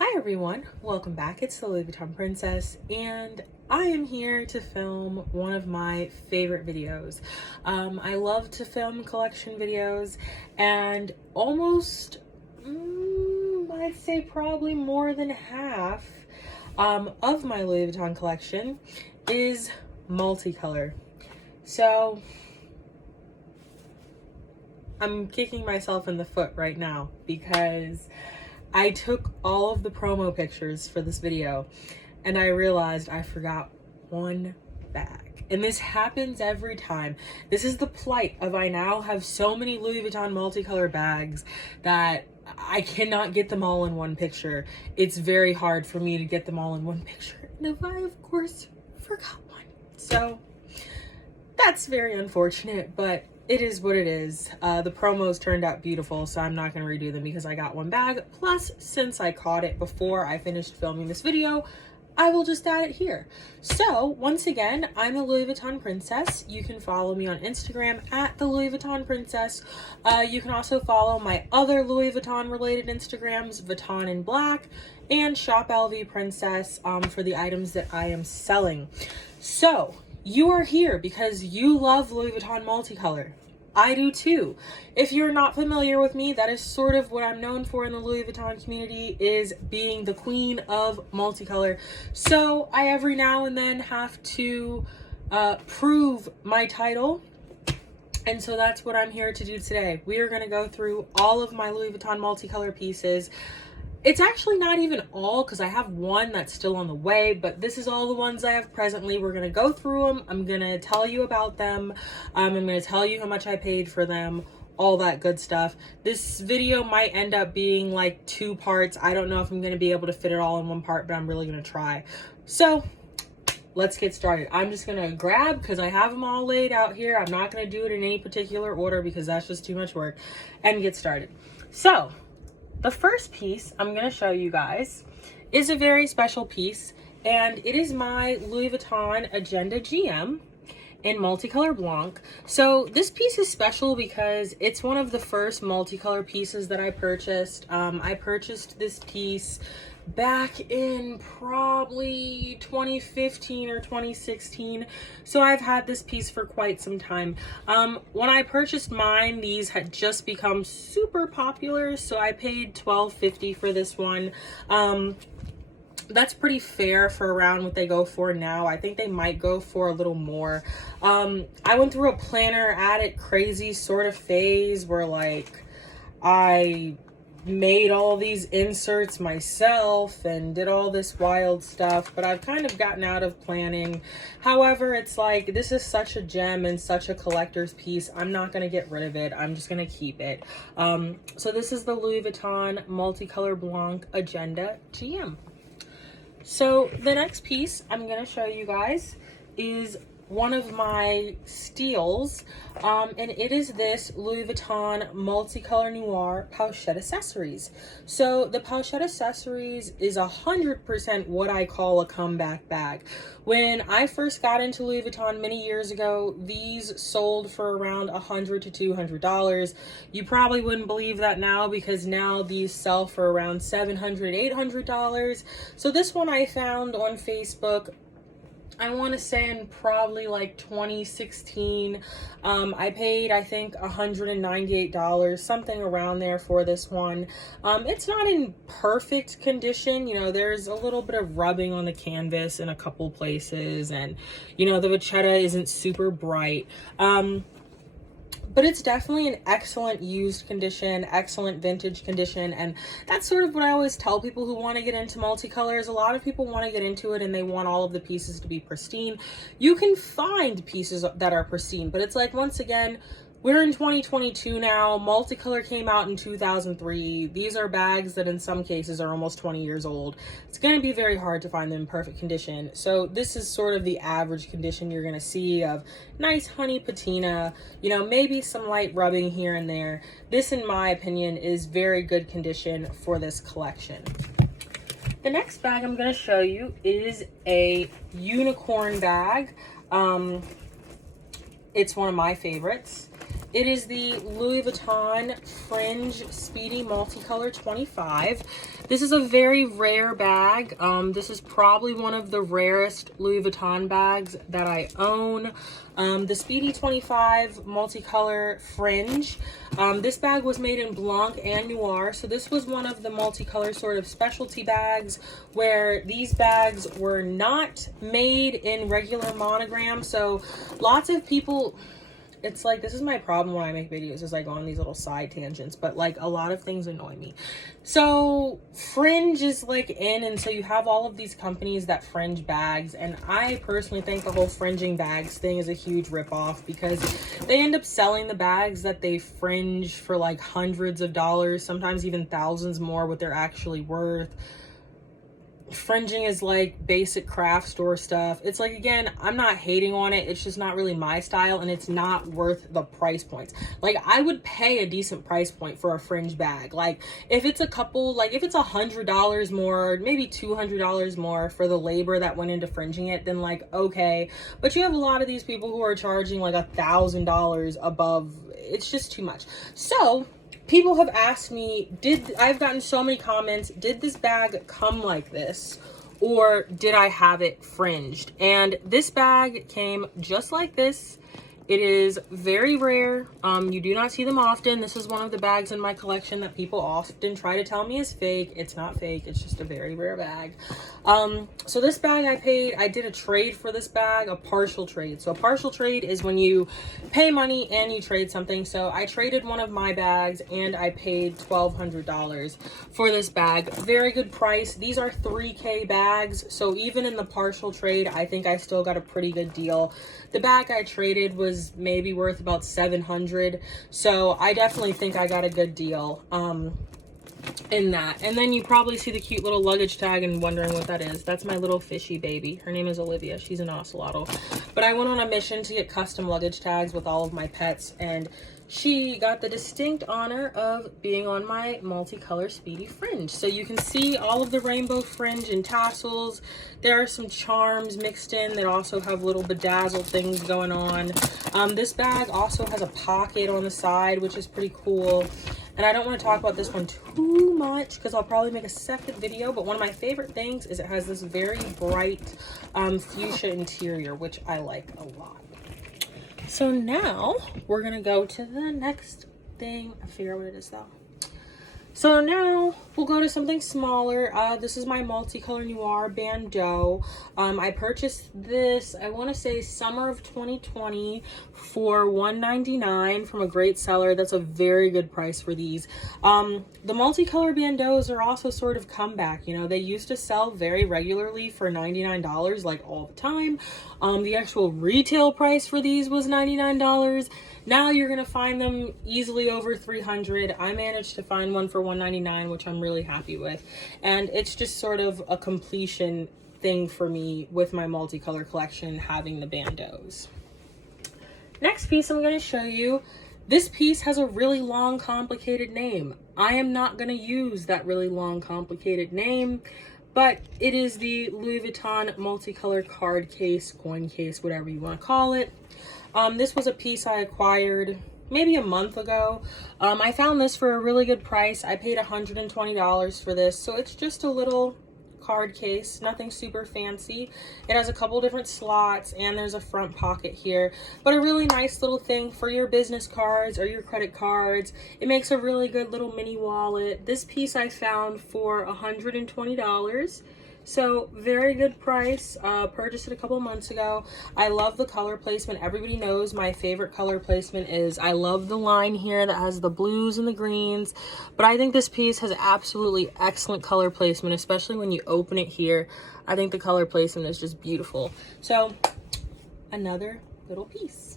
Hi everyone, welcome back. It's the Louis Vuitton Princess and I am here to film one of my favorite videos. I love to film collection videos and almost, I'd say probably more than half of my Louis Vuitton collection is multicolor. So I'm kicking myself in the foot right now because I took all of the promo pictures for this video and I realized I forgot one bag. And this happens every time. This is the plight of I now have so many Louis Vuitton multicolor bags that I cannot get them all in one picture. It's very hard for me to get them all in one picture. And if I, of course, forgot one. So that's very unfortunate, but it is what it is. The promos turned out beautiful, so I'm not going to redo them because I got one bag. Plus, since I caught it before I finished filming this video, I will just add it here. So, once again, I'm the Louis Vuitton Princess. You can follow me on Instagram at the Louis Vuitton Princess. You can also follow my other Louis Vuitton related Instagrams, Vuitton and Black, and Shop LV Princess for the items that I am selling. So, you are here because you love Louis Vuitton multicolor. I do too. If you're not familiar with me, that is sort of what I'm known for in the Louis Vuitton community, is being the queen of multicolor. So I every now and then have to prove my title. And so that's what I'm here to do today. We are going to go through all of my Louis Vuitton multicolor pieces. It's actually not even all because I have one that's still on the way, but this is all the ones I have presently. We're going to go through them. I'm going to tell you about them. I'm going to tell you how much I paid for them, all that good stuff. This video might end up being like 2 parts. I don't know if I'm going to be able to fit it all in one part, but I'm really going to try. So let's get started. I'm just going to grab, because I have them all laid out here. I'm not going to do it in any particular order because that's just too much work, and get started. So the first piece I'm going to show you guys is a very special piece, and it is my Louis Vuitton Agenda GM in multicolor Blanc. So this piece is special because it's one of the first multicolor pieces that I purchased. I purchased this piece back in probably 2015 or 2016, so I've had this piece for quite some time. When I purchased mine, these had just become super popular, so I paid $12.50 for this one. That's pretty fair for around what they go for now. I think they might go for a little more. I went through a planner at it crazy sort of phase where like I made all these inserts myself and did all this wild stuff, but I've kind of gotten out of planning. However, it's like, this is such a gem and such a collector's piece. I'm not going to get rid of it. I'm just going to keep it. So this is the Louis Vuitton Multicolor Blanc Agenda GM. So the next piece I'm going to show you guys is one of my steals, and it is this Louis Vuitton Multicolor Noir Powershed accessories. So the Powershed accessories is 100% what I call a comeback bag. When I first got into Louis Vuitton many years ago, these sold for around $100 to $200. You probably wouldn't believe that now because now these sell for around $700, $800. So this one I found on Facebook, I want to say in probably like 2016. I paid, I think, $198, something around there for this one. It's not in perfect condition. You know, there's a little bit of rubbing on the canvas in a couple places, and, you know, the vachetta isn't super bright. But it's definitely an excellent used condition, excellent vintage condition, and that's sort of what I always tell people who want to get into multicolors. A lot of people want to get into it and they want all of the pieces to be pristine. You can find pieces that are pristine, but it's like, once again, we're in 2022 now. Multicolor came out in 2003. These are bags that in some cases are almost 20 years old. It's going to be very hard to find them in perfect condition. So this is sort of the average condition you're going to see of nice honey patina, you know, maybe some light rubbing here and there. This, in my opinion, is very good condition for this collection. The next bag I'm going to show you is a unicorn bag. It's one of my favorites. it is the Louis Vuitton Fringe Speedy Multicolore 25. This is a very rare bag. This is probably one of the rarest Louis Vuitton bags that I own. The Speedy 25 Multicolor Fringe. This bag was made in Blanc and Noir. So this was one of the multicolor sort of specialty bags where these bags were not made in regular monogram. So lots of people... It's like, this is my problem when I make videos, is I go on these little side tangents, but like a lot of things annoy me. So fringe is like in, and so you have all of these companies that fringe bags, and I personally think the whole fringing bags thing is a huge ripoff because they end up selling the bags that they fringe for like hundreds of dollars, sometimes even thousands more what they're actually worth. Fringing is like basic craft store stuff. It's like, again, I'm not hating on it, it's just not really my style, and it's not worth the price points. Like, I would pay a decent price point for a fringe bag. Like, if it's a couple, like if it's $100 more, maybe $200 more for the labor that went into fringing it, then like, okay. But you have a lot of these people who are charging like $1,000 above. It's just too much. So people have asked me, I've gotten so many comments, did this bag come like this? Or did I have it fringed? And this bag came just like this. It is very rare. You do not see them often. This is one of the bags in my collection that people often try to tell me is fake. It's not fake. It's just a very rare bag. So this bag I did a trade for this bag, a partial trade. So a partial trade is when you pay money and you trade something. So I traded one of my bags and I paid $1,200 for this bag. Very good price. These are 3K bags. So even in the partial trade, I think I still got a pretty good deal. The bag I traded was maybe worth about $700. So I definitely think I got a good deal. In that. And then you probably see the cute little luggage tag and wondering what that is. That's my little fishy baby. Her name is Olivia. She's an ocelotl. But I went on a mission to get custom luggage tags with all of my pets, and she got the distinct honor of being on my multicolor Speedy fringe. So you can see all of the rainbow fringe and tassels. There are some charms mixed in that also have little bedazzled things going on. This bag also has a pocket on the side, which is pretty cool. And I don't want to talk about this one too much because I'll probably make a second video, but one of my favorite things is it has this very bright fuchsia interior, which I like a lot. So now we're going to go to the next thing. I figure out what it is though. So now we'll go to something smaller. This is my Multicolore Noir Bandeau. I purchased this, I want to say summer of 2020 for $1.99 from a great seller. That's a very good price for these. The multicolor bandeaus are also sort of comeback. You know, they used to sell very regularly for $99, like all the time. The actual retail price for these was $99. Now you're gonna find them easily over $300. I managed to find one for $199, which I'm really happy with. And it's just sort of a completion thing for me with my multicolor collection, having the bandeaus. Next piece I'm gonna show you. This piece has a really long, complicated name. I am not gonna use that really long, complicated name, but it is the Louis Vuitton Multicolor card case, coin case, whatever you wanna call it. This was a piece I acquired maybe a month ago. I found this for a really good price. I paid $120 for this. So it's just a little card case, nothing super fancy. It has a couple different slots and there's a front pocket here, but a really nice little thing for your business cards or your credit cards. It makes a really good little mini wallet. This piece I found for $120. So very good price. Purchased it a couple months ago. I love the color placement. Everybody knows my favorite color placement is, I love the line here that has the blues and the greens, but I think this piece has absolutely excellent color placement, especially when you open it here. I think the color placement is just beautiful. So another little piece.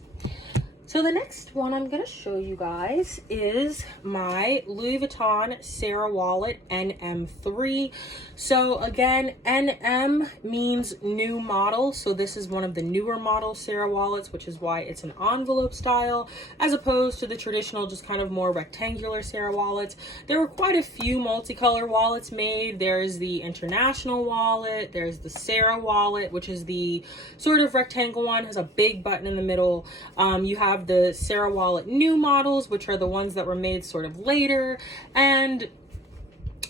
So the next one I'm going to show you guys is my Louis Vuitton Sarah Wallet NM3. So again, NM means new model. So this is one of the newer model Sarah wallets, which is why it's an envelope style, as opposed to the traditional, just kind of more rectangular Sarah wallets. There were quite a few multicolor wallets made. There's the international wallet. There's the Sarah wallet, which is the sort of rectangle one, has a big button in the middle. You have have the Sarah Wallet new models, which are the ones that were made sort of later, and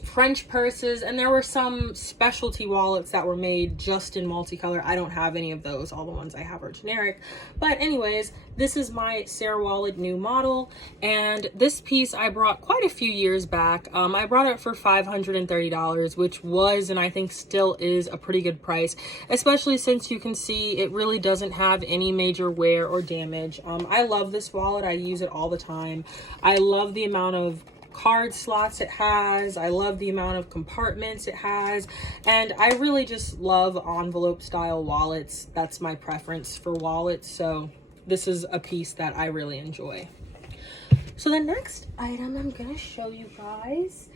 French purses, and there were some specialty wallets that were made just in multicolor. I don't have any of those. All the ones I have are generic. But anyways, this is my Sarah Wallet new model, and this piece I brought quite a few years back. I brought it for $530, which was, and I think still is, a pretty good price, especially since you can see it really doesn't have any major wear or damage. I love this wallet. I use it all the time. I love the amount of card slots it has. I love the amount of compartments it has, and I really just love envelope style wallets. That's my preference for wallets, so this is a piece that I really enjoy. So the next item I'm gonna show you guys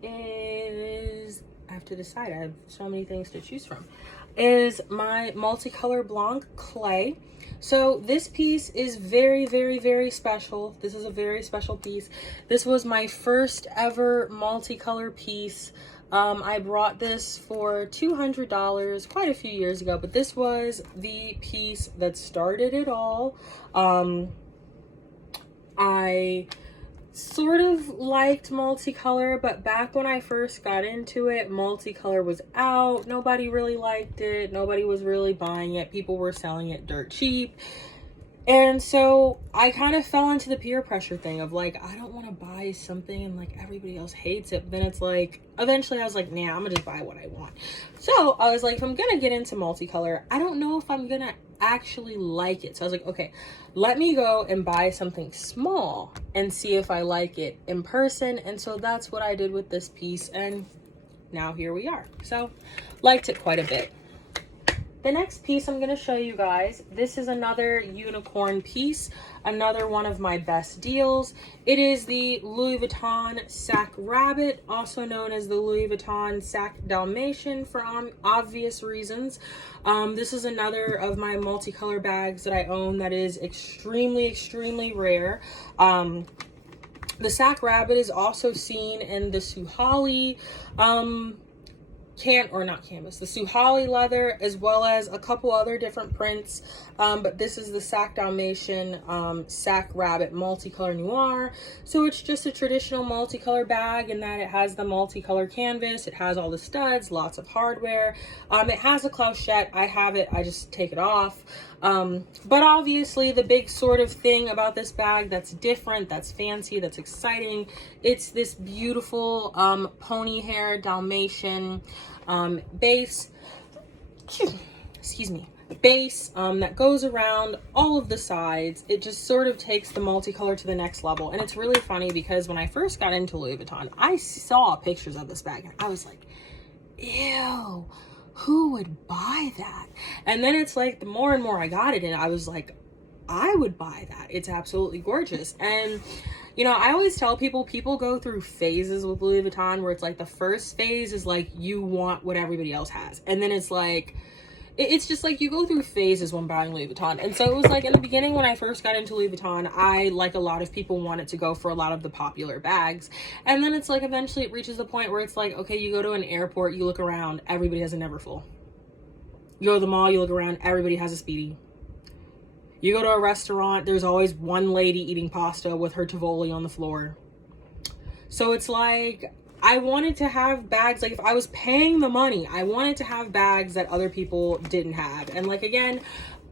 is, I have to decide, I have so many things to choose from, is my Multicolore Blanc clay. So this piece is very, very, very special. This is a very special piece. This was my first ever multicolor piece. I brought this for $200 quite a few years ago, but this was the piece that started it all. I sort of liked multicolor, but back when I first got into it, multicolor was out. Nobody really liked it. Nobody was really buying it. People were selling it dirt cheap. And so I kind of fell into the peer pressure thing of like, I don't want to buy something and like everybody else hates it. But then it's like, eventually I was like, nah, I'm gonna just buy what I want. So I was like, if I'm gonna get into multicolor, I don't know if I'm gonna actually like it. So I was like, okay, let me go and buy something small and see if I like it in person. And so that's what I did with this piece, and now here we are. So liked it quite a bit. The next piece I'm going to show you guys, this is another unicorn piece, another one of my best deals. It is the Louis Vuitton Sac Rabbit, also known as the Louis Vuitton Sac Dalmatian for obvious reasons. This is another of my multicolor bags that I own that is extremely, extremely rare. The Sac Rabbit is also seen in the Suhali the Suhali leather, as well as a couple other different prints, but this is the Sac Dalmatian Sac Rabbit Multicolor Noir. So it's just a traditional multicolor bag in that it has the multicolor canvas, it has all the studs, lots of hardware, it has a clochette. I have it, I just take it off. But obviously the big sort of thing about this bag that's different, that's fancy, that's exciting, it's this beautiful pony hair Dalmatian base, excuse me, base that goes around all of the sides. It just sort of takes the multicolor to the next level. And it's really funny because when I first got into Louis Vuitton, I saw pictures of this bag and I was like, ew, who would buy that? And then it's like the more and more I got it, and I was like, I would buy that. It's absolutely gorgeous. And you know, I always tell people go through phases with Louis Vuitton where it's like the first phase is like you want what everybody else has, and then it's like it's just like you go through phases when buying Louis Vuitton. And so it was like in the beginning when I first got into Louis Vuitton, I, like a lot of people, wanted to go for a lot of the popular bags. And then it's like eventually it reaches the point where it's like, okay, you go to an airport, you look around, everybody has a Neverfull. You go to the mall, you look around, everybody has a Speedy. You go to a restaurant, there's always one lady eating pasta with her Tivoli on the floor. So it's like, I wanted to have bags, like if I was paying the money, I wanted to have bags that other people didn't have. And like, again,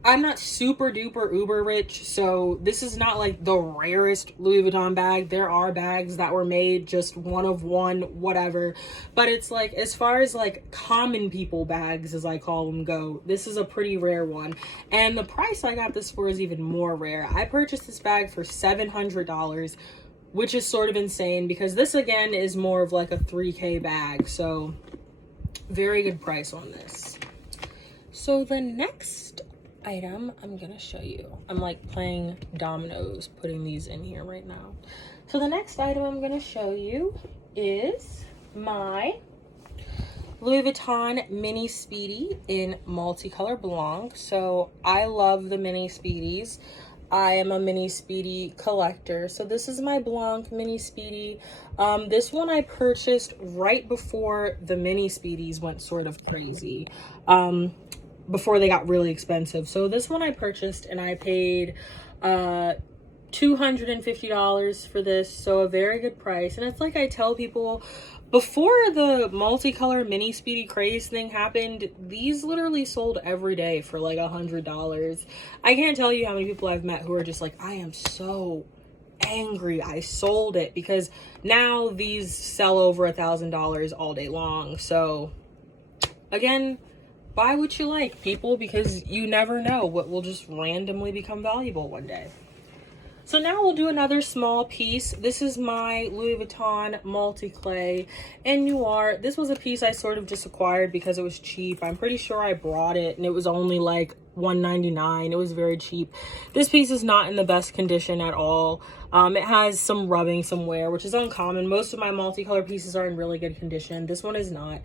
I'm not super duper uber rich, so this is not like the rarest Louis Vuitton bag. There are bags that were made just one of one, whatever. But it's like, as far as like common people bags, as I call them, go, this is a pretty rare one. And the price I got this for is even more rare. I purchased this bag for $700, which is sort of insane because this again is more of like a 3K bag. So very good price on this. So the next item I'm gonna show you, I'm like playing dominoes putting these in here right now. So the next item I'm gonna show you is my Louis Vuitton mini Speedy in multicolor Blanc. So I love the mini Speedies. I am a mini Speedy collector. So this is my Blanc mini Speedy. This one I purchased right before the mini Speedies went sort of crazy. Before they got really expensive. So this one I purchased and I paid $250 for this, so a very good price. And it's like I tell people, before the multicolor mini Speedy craze thing happened, these literally sold every day for like $100. I can't tell you how many people I've met who are just like, I am so angry I sold it, because now these sell over $1,000 all day long. So again, buy what you like, people, because you never know what will just randomly become valuable one day. So now we'll do another small piece. This is my Louis Vuitton Multicolore in Noir. This was a piece I sort of just acquired because it was cheap. I'm pretty sure I brought it and it was only like $1.99. It was very cheap. This piece is not in the best condition at all. It has some rubbing, some wear, which is uncommon. Most of my multicolor pieces are in really good condition. This one is not.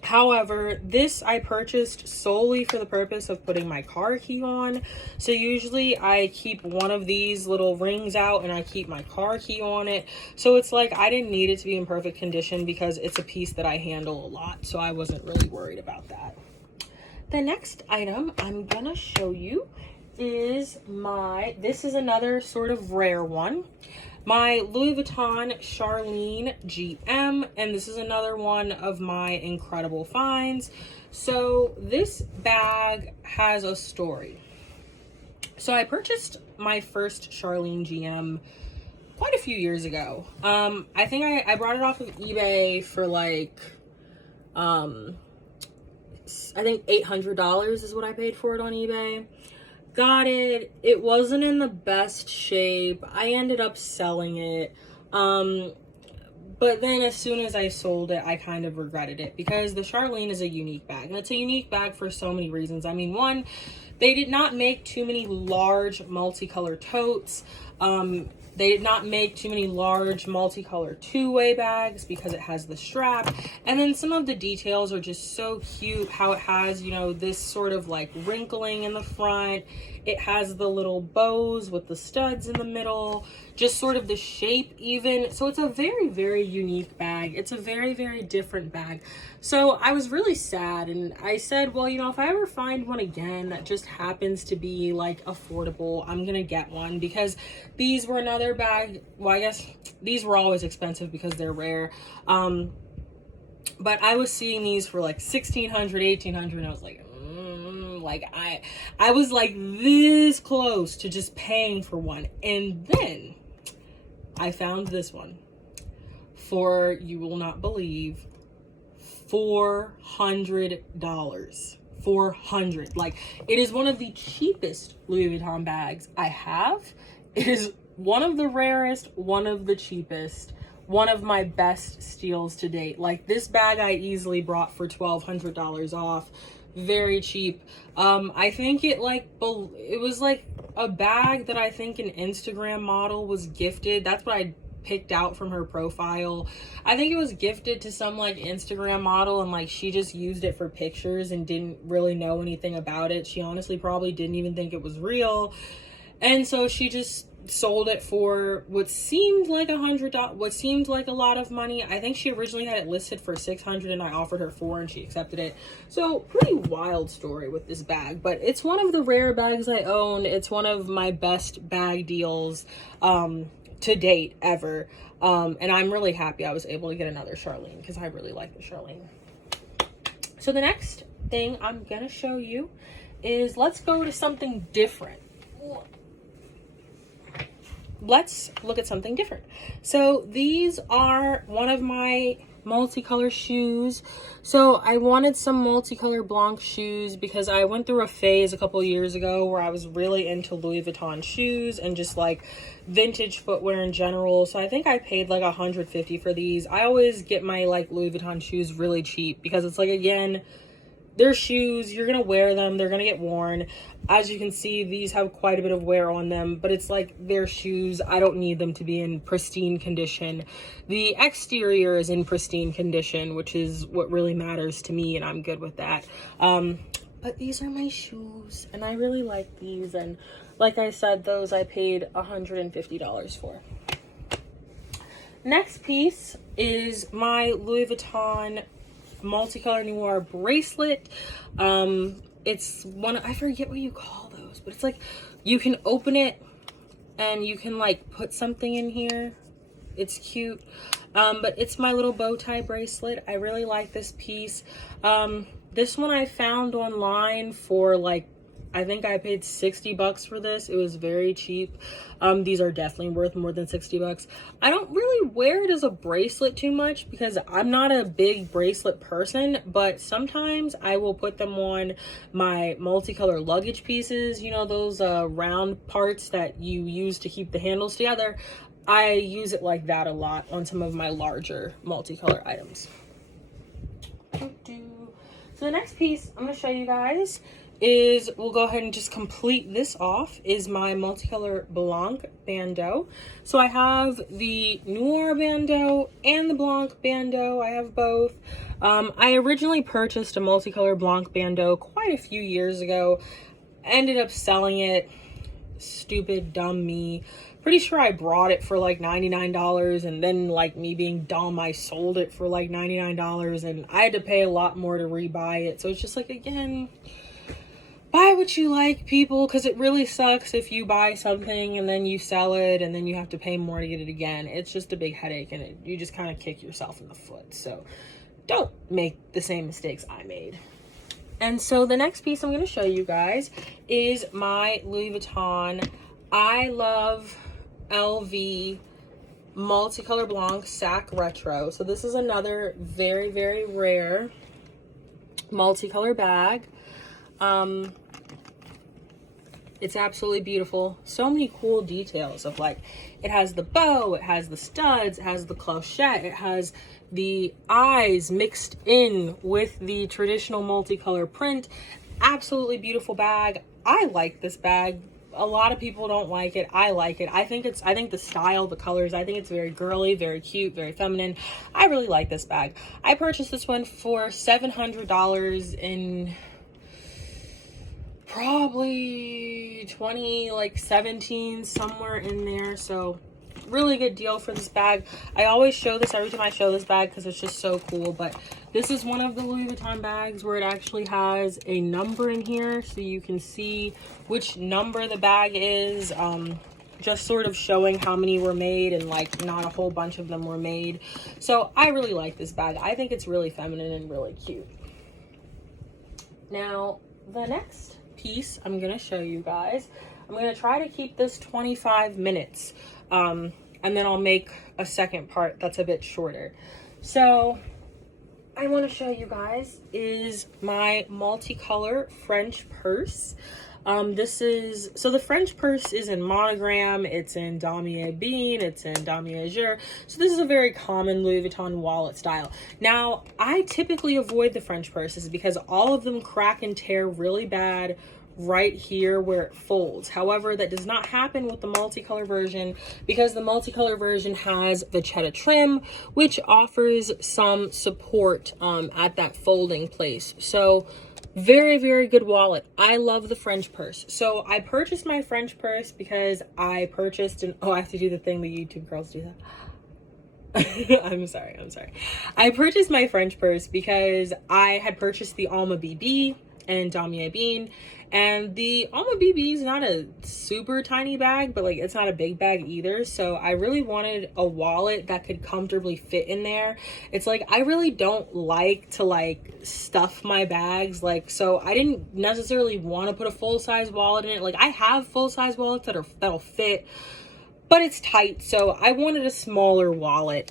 However, this I purchased solely for the purpose of putting my car key on. So usually I keep one of these little rings out and I keep my car key on it. So it's like I didn't need it to be in perfect condition because it's a piece that I handle a lot. So I wasn't really worried about that. The next item I'm gonna show you is this is another sort of rare one. My Louis Vuitton Charlene GM, and this is another one of my incredible finds. So this bag has a story. So I purchased my first Charlene GM quite a few years ago. I think I brought it off of eBay for like, I think $800 is what I paid for it on eBay. Got it. It wasn't in the best shape. I ended up selling it. But then as soon as I sold it, I kind of regretted it because the Charlene is a unique bag. And it's a unique bag for so many reasons. I mean, one, they did not make too many large multicolor totes. They did not make too many large multicolor two-way bags because it has the strap. And then some of the details are just so cute, how it has, you know, this sort of like wrinkling in the front. It has the little bows with the studs in the middle, just sort of the shape even. So it's a very, very unique bag. It's a very, very different bag. So I was really sad, and I said, well, you know, if I ever find one again that just happens to be like affordable, I'm gonna get one, because these were another bag. Well, I guess these were always expensive because they're rare. But I was seeing these for like $1,600, $1,800, and I was like, like I was like this close to just paying for one. And then I found this one for, you will not believe, $400. $400. Like, it is one of the cheapest Louis Vuitton bags I have. It is one of the rarest, one of the cheapest, one of my best steals to date. Like, this bag I easily brought for $1,200 off. Very cheap. I think it was like a bag that I think an Instagram model was gifted. That's what I picked out from her profile. I think it was gifted to some like Instagram model, and like she just used it for pictures and didn't really know anything about it. She honestly probably didn't even think it was real. And so she just sold it for what seemed like $100, what seemed like a lot of money. I think she originally had it listed for $600 and I offered her $400 and she accepted it. So pretty wild story with this bag, but it's one of the rare bags I own. It's one of my best bag deals to date ever. And I'm really happy I was able to get another Charlene because I really like the Charlene. So the next thing I'm gonna show you is, let's go to something different. Let's look at something different. So these are one of my multicolor shoes. So I wanted some multicolor Blanc shoes because I went through a phase a couple years ago where I was really into Louis Vuitton shoes and just like vintage footwear in general. So I think I paid like $150 for these. I always get my like Louis Vuitton shoes really cheap because it's like, again, they're shoes, you're gonna wear them, they're gonna get worn. As you can see, these have quite a bit of wear on them, but it's like, they're shoes. I don't need them to be in pristine condition. The exterior is in pristine condition, which is what really matters to me, and I'm good with that. But these are my shoes, and I really like these, and like I said, those I paid $150 for. Next piece is my Louis Vuitton Multicolore Noir bracelet. It's one, I forget what you call those, but it's like you can open it and you can like put something in here. It's cute. But it's my little bow tie bracelet. I really like this piece. This one I found online for like, I think I paid 60 bucks for this. It was very cheap. These are definitely worth more than 60 bucks. I don't really wear it as a bracelet too much because I'm not a big bracelet person, but sometimes I will put them on my multicolor luggage pieces. You know, those round parts that you use to keep the handles together. I use it like that a lot on some of my larger multicolor items. So the next piece I'm going to show you guys is, we'll go ahead and just complete this off, is my multicolor Blanc bandeau. So I have the Noir bandeau and the Blanc bandeau. I have both. I originally purchased a multicolor Blanc bandeau quite a few years ago. Ended up selling it. Stupid, dumb me. Pretty sure I brought it for like $99, and then, like, me being dumb, I sold it for like $99, and I had to pay a lot more to rebuy it. So it's just like, again, buy what you like, people, because it really sucks if you buy something and then you sell it and then you have to pay more to get it again. It's just a big headache, and you just kind of kick yourself in the foot. So don't make the same mistakes I made. And so the next piece I'm going to show you guys is my Louis Vuitton I Love LV Multicolor Blanc Sac Retro. So this is another very, very rare multicolor bag. It's absolutely beautiful. So many cool details of, like, it has the bow, it has the studs, it has the clochette, it has the eyes mixed in with the traditional multicolor print. Absolutely beautiful bag. I like this bag. A lot of people don't like it. I like it. I think the style, the colors, I think it's very girly, very cute, very feminine. I really like this bag. I purchased this one for $700 in probably 2017, somewhere in there. So really good deal for this bag. I always show this every time I show this bag because it's just so cool. But this is one of the Louis Vuitton bags where it actually has a number in here, so you can see which number the bag is. Just sort of showing how many were made, and like not a whole bunch of them were made. So I really like this bag. I think it's really feminine and really cute. Now the next piece I'm gonna show you guys, I'm gonna try to keep this 25 minutes, and then I'll make a second part that's a bit shorter. So I want to show you guys is my multicolor French purse. So the French purse is in monogram, it's in damier bean, it's in damier jure. So this is a very common Louis Vuitton wallet style. Now, I typically avoid the French purses because all of them crack and tear really bad right here where it folds. However, that does not happen with the multicolor version because the multicolor version has vachetta trim, which offers some support at that folding place. So very, very good wallet. I love the French purse. So I purchased my French purse because I purchased I have to do the thing the YouTube girls do that. I'm sorry. I purchased my French purse because I had purchased the Alma BB and damier bean, and the Alma BB is not a super tiny bag, but like it's not a big bag either. So I really wanted a wallet that could comfortably fit in there. It's like I really don't like to like stuff my bags, like, so I didn't necessarily want to put a full-size wallet in it. Like I have full-size wallets that'll fit, but it's tight, so I wanted a smaller wallet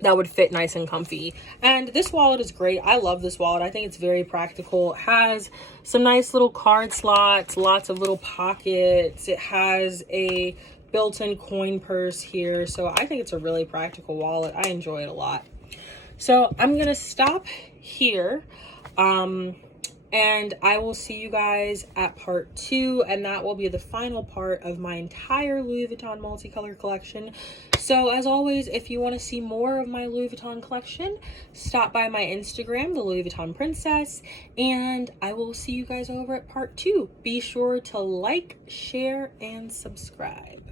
that would fit nice and comfy. And this wallet is great. I love this wallet. I think it's very practical. It has some nice little card slots, lots of little pockets. It has a built-in coin purse here. So I think it's a really practical wallet. I enjoy it a lot. So I'm gonna stop here. And I will see you guys at part 2, and that will be the final part of my entire Louis Vuitton multicolor collection. So as always, if you want to see more of my Louis Vuitton collection, stop by my Instagram, the Louis Vuitton Princess, and I will see you guys over at part 2. Be sure to like, share, and subscribe.